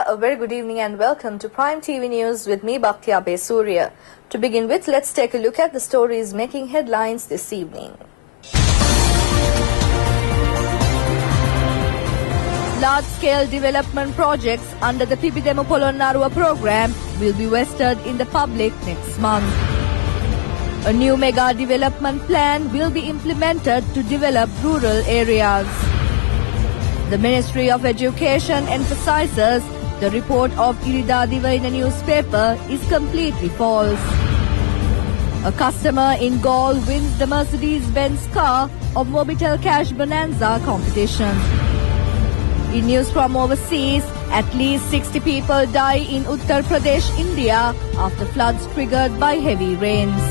Surya, a very good evening and welcome to Prime TV News with me, Bhaktiyabeh Surya. To begin with, let's take a look at the stories making headlines this evening. Large-scale development projects under the Pibidemu Polonnaruwa program will be vested in the public next month. A new mega development plan will be implemented to develop rural areas. The Ministry of Education emphasizes the report of Iridadiva in a newspaper is completely false. A customer in Gaul wins the Mercedes-Benz car of Mobitel Cash Bonanza competition. In news from overseas, at least 60 people die in Uttar Pradesh, India after floods triggered by heavy rains.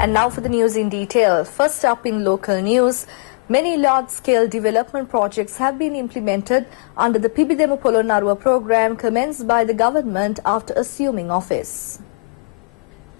And now for the news in detail. First up in local news, many large-scale development projects have been implemented under the Pibidemu Polonnaruwa program commenced by the government after assuming office.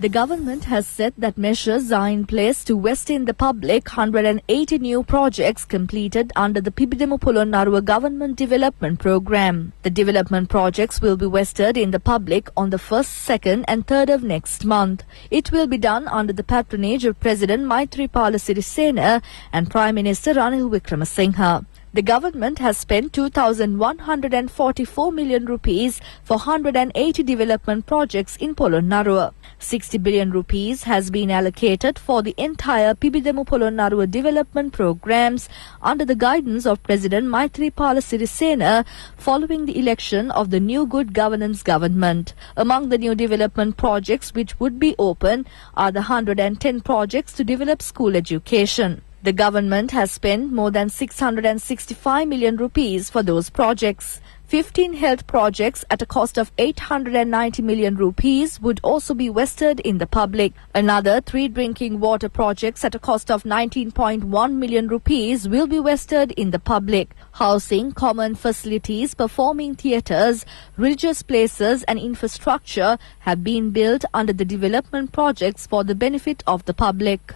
The government has said that measures are in place to vest in the public 180 new projects completed under the Pibidemu Polonnaruwa Government Development Program. The development projects will be vested in the public on the 1st, 2nd and 3rd of next month. It will be done under the patronage of President Maithripala Sirisena and Prime Minister Ranil Wickremesinghe. The government has spent 2,144 million rupees for 180 development projects in Polonnaruwa. 60 billion rupees has been allocated for the entire Pibidemu Polonnaruwa development programs under the guidance of President Maithripala Sirisena following the election of the new good governance government. Among the new development projects which would be open are the 110 projects to develop school education. The government has spent more than 665 million rupees for those projects. 15 health projects at a cost of 890 million rupees would also be vested in the public. Another 3 drinking water projects at a cost of 19.1 million rupees will be vested in the public. Housing, common facilities, performing theatres, religious places and infrastructure have been built under the development projects for the benefit of the public.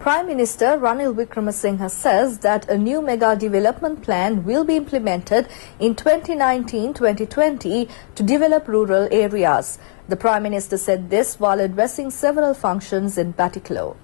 Prime Minister Ranil Wickremesinghe says that a new mega development plan will be implemented in 2019-2020 to develop rural areas. The Prime Minister said this while addressing several functions in Batiklo.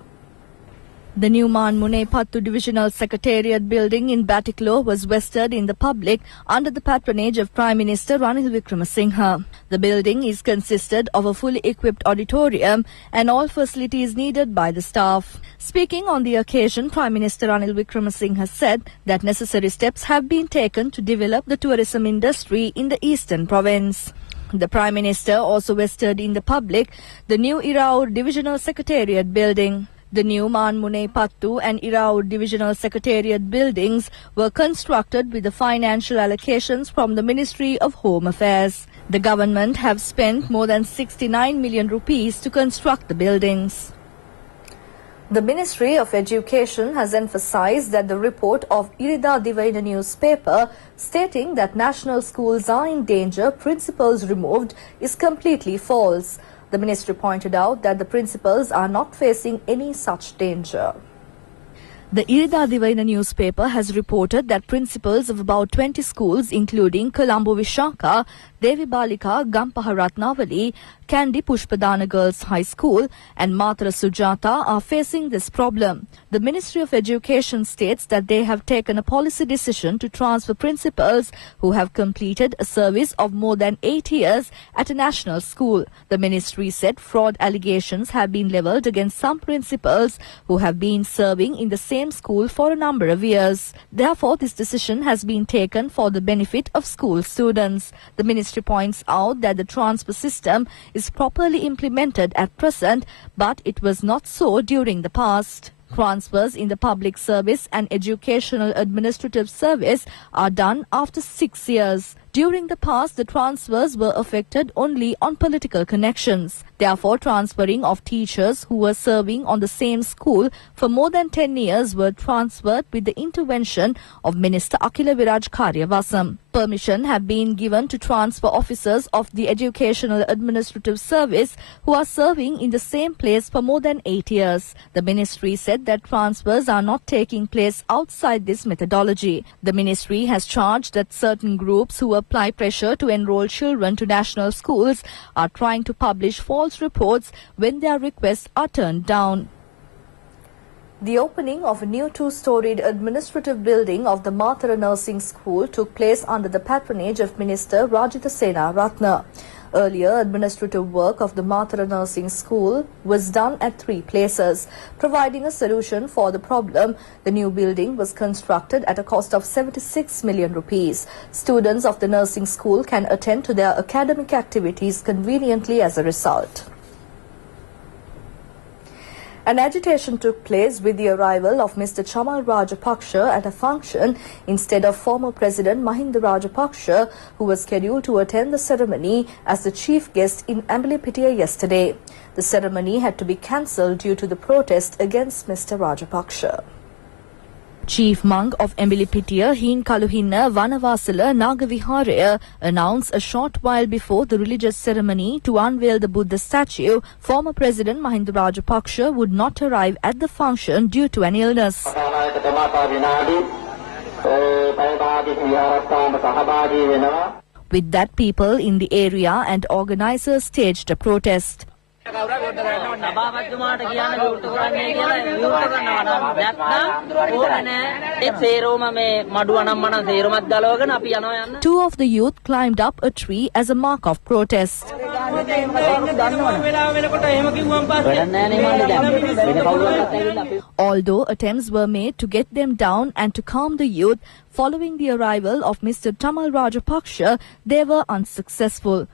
The new Manmune Pattu Divisional Secretariat building in Batiklo was vested in the public under the patronage of Prime Minister Ranil Wickremesinghe. The building is consisted of a fully equipped auditorium and all facilities needed by the staff. Speaking on the occasion, Prime Minister Ranil Wickremesinghe said that necessary steps have been taken to develop the tourism industry in the eastern province. The Prime Minister also vested in the public the new Iraur Divisional Secretariat building. The new Manmune Pattu and Iraur Divisional Secretariat buildings were constructed with the financial allocations from the Ministry of Home Affairs. The government have spent more than 69 million rupees to construct the buildings. The Ministry of Education has emphasized that the report of Iridadiva in a newspaper stating that national schools are in danger, principals removed, is completely false. The ministry pointed out that the principals are not facing any such danger. The Iridadiva in a newspaper has reported that principals of about 20 schools including Colombo Vishaka, Devi Balika, Gampaha Ratnavali, Kandi Pushpadana Girls High School and Matra Sujata are facing this problem. The Ministry of Education states that they have taken a policy decision to transfer principals who have completed a service of more than 8 years at a national school. The ministry said fraud allegations have been levelled against some principals who have been serving in the same school for a number of years. Therefore, this decision has been taken for the benefit of school students. The ministry points out that the transfer system is properly implemented at present, but it was not so during the past. Transfers in the public service and educational administrative service are done after 6 years. During the past, the transfers were affected only on political connections. Therefore, transferring of teachers who were serving on the same school for more than 10 years were transferred with the intervention of Minister Akila Viraj Karyavasam. Permission have been given to transfer officers of the Educational Administrative Service who are serving in the same place for more than 8 years. The ministry said that transfers are not taking place outside this methodology. The ministry has charged that certain groups who apply pressure to enroll children to national schools are trying to publish false reports when their requests are turned down. The opening of a new two-storied administrative building of the Mathura Nursing School took place under the patronage of Minister Rajitha Senaratne. Earlier, administrative work of the Mathura Nursing School was done at 3 places. Providing a solution for the problem, the new building was constructed at a cost of 76 million rupees. Students of the nursing school can attend to their academic activities conveniently as a result. An agitation took place with the arrival of Mr. Chamal Rajapaksa at a function instead of former President Mahinda Rajapaksa, who was scheduled to attend the ceremony as the chief guest in Ambalipitiya yesterday. The ceremony had to be cancelled due to the protest against Mr. Rajapaksa. Chief Monk of Ambalipitiya, Heen Kaluhinna Vanavasala Nagaviharaya, announced a short while before the religious ceremony to unveil the Buddha statue, former President Mahinda Rajapaksa would not arrive at the function due to an illness. With that, people in the area and organisers staged a protest. Two of the youth climbed up a tree as a mark of protest. Although attempts were made to get them down and to calm the youth, following the arrival of Mr. Chamal Rajapaksa, they were unsuccessful.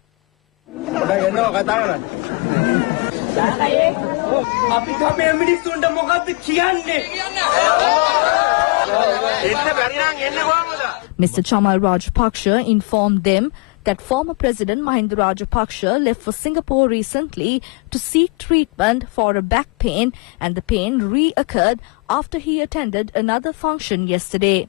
Mr. Chamal Rajapaksa informed them that former President Mahinda Rajapaksa left for Singapore recently to seek treatment for a back pain, and the pain reoccurred after he attended another function yesterday.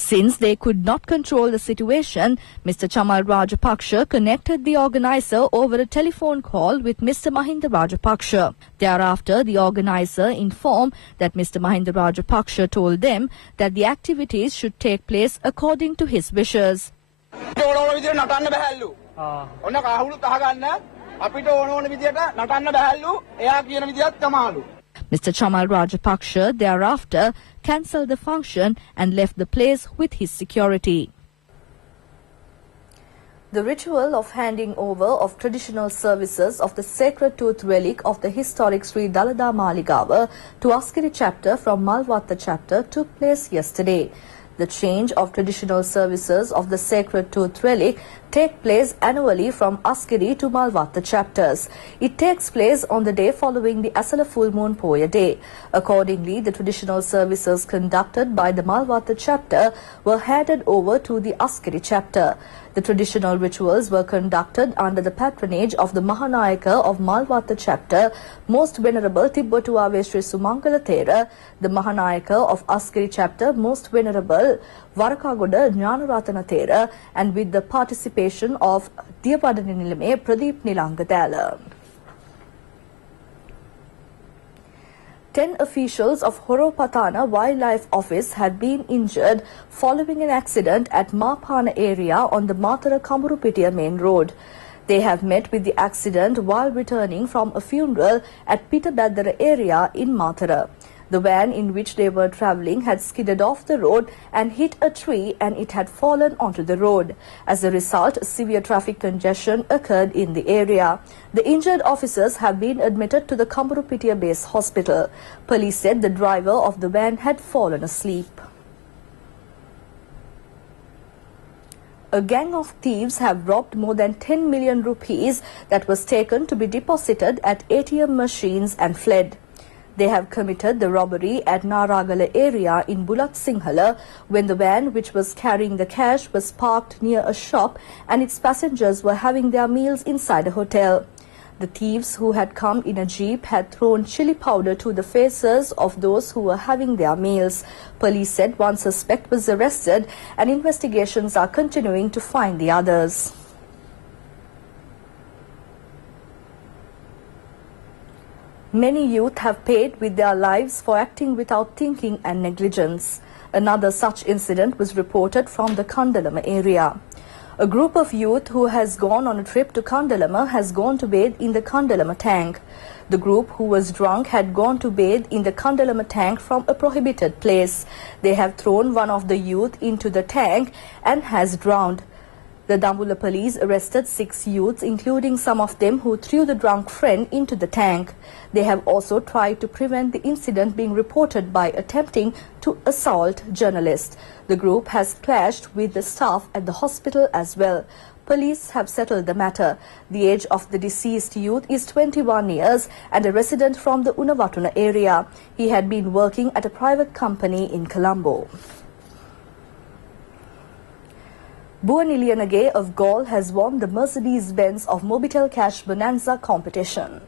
Since they could not control the situation, Mr. Chamal Rajapaksa connected the organizer over a telephone call with Mr. Mahinda Rajapaksa. Thereafter, the organizer informed that Mr. Mahinda Rajapaksa told them that the activities should take place according to his wishes. Mr. Chamal Rajapaksa thereafter cancelled the function and left the place with his security. The ritual of handing over of traditional services of the sacred tooth relic of the historic Sri Dalada Maligawa to Askiri chapter from Malwatta chapter took place yesterday. The change of traditional services of the sacred tooth relic take place annually from Askiri to Malwatta chapters. It takes place on the day following the Asala full moon Poya day. Accordingly, the traditional services conducted by the Malwatta chapter were handed over to the Askiri chapter. The traditional rituals were conducted under the patronage of the Mahanayaka of Malwatta chapter, Most Venerable Tibbatuave Sri Sumangala Thera, the Mahanayaka of Askiri chapter, Most Venerable Varakagoda Jnanaratana Thera, and with the participation of Diyapadani Nilame Pradeep Nilangadala. 10 officials of Horopatana Wildlife Office had been injured following an accident at Mapana area on the Mathura Kamburupitiya main road. They have met with the accident while returning from a funeral at Pitabadara area in Mathura. The van in which they were travelling had skidded off the road and hit a tree, and it had fallen onto the road. As a result, severe traffic congestion occurred in the area. The injured officers have been admitted to the Kamburupitiya Base Hospital. Police said the driver of the van had fallen asleep. A gang of thieves have robbed more than 10 million rupees that was taken to be deposited at ATM machines and fled. They have committed the robbery at Naragala area in Bulat Sinhala when the van which was carrying the cash was parked near a shop and its passengers were having their meals inside a hotel. The thieves, who had come in a jeep, had thrown chili powder to the faces of those who were having their meals. Police said one suspect was arrested and investigations are continuing to find the others. Many youth have paid with their lives for acting without thinking and negligence. Another such incident was reported from the Kandalama area. A group of youth who has gone on a trip to Kandalama has gone to bathe in the Kandalama tank. The group, who was drunk, had gone to bathe in the Kandalama tank from a prohibited place. They have thrown one of the youth into the tank and has drowned. The Dambula police arrested 6 youths, including some of them who threw the drunk friend into the tank. They have also tried to prevent the incident being reported by attempting to assault journalists. The group has clashed with the staff at the hospital as well. Police have settled the matter. The age of the deceased youth is 21 years and a resident from the Unavatuna area. He had been working at a private company in Colombo. Buanilianage of Gaul has won the Mercedes-Benz of Mobitel Cash Bonanza competition.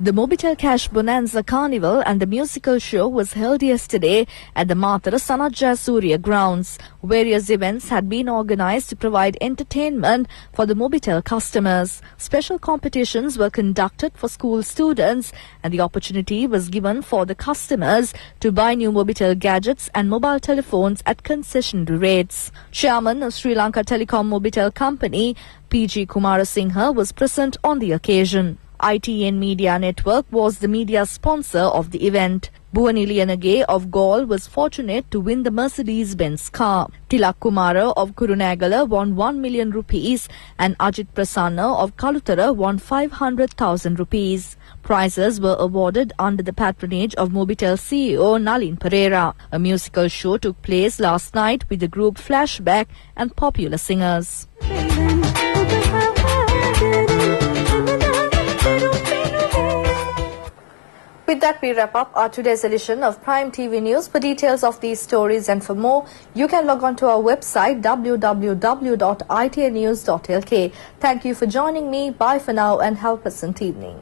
The Mobitel Cash Bonanza Carnival and the musical show was held yesterday at the Matara Sanat Jayasuriya grounds. Various events had been organized to provide entertainment for the Mobitel customers. Special competitions were conducted for school students and the opportunity was given for the customers to buy new Mobitel gadgets and mobile telephones at concessionary rates. Chairman of Sri Lanka Telecom Mobitel Company, P.G. Kumarasinghe, was present on the occasion. ITN Media Network was the media sponsor of the event. Buanilianage of Gaul was fortunate to win the Mercedes-Benz car. Tilak Kumara of Kurunagala won 1 million rupees and Ajit Prasanna of Kalutara won 500,000 rupees. Prizes were awarded under the patronage of Mobitel CEO Nalin Pereira. A musical show took place last night with the group Flashback and popular singers. With that, we wrap up our today's edition of Prime TV News. For details of these stories and for more, you can log on to our website www.itnews.lk. Thank you for joining me. Bye for now and have a pleasant evening.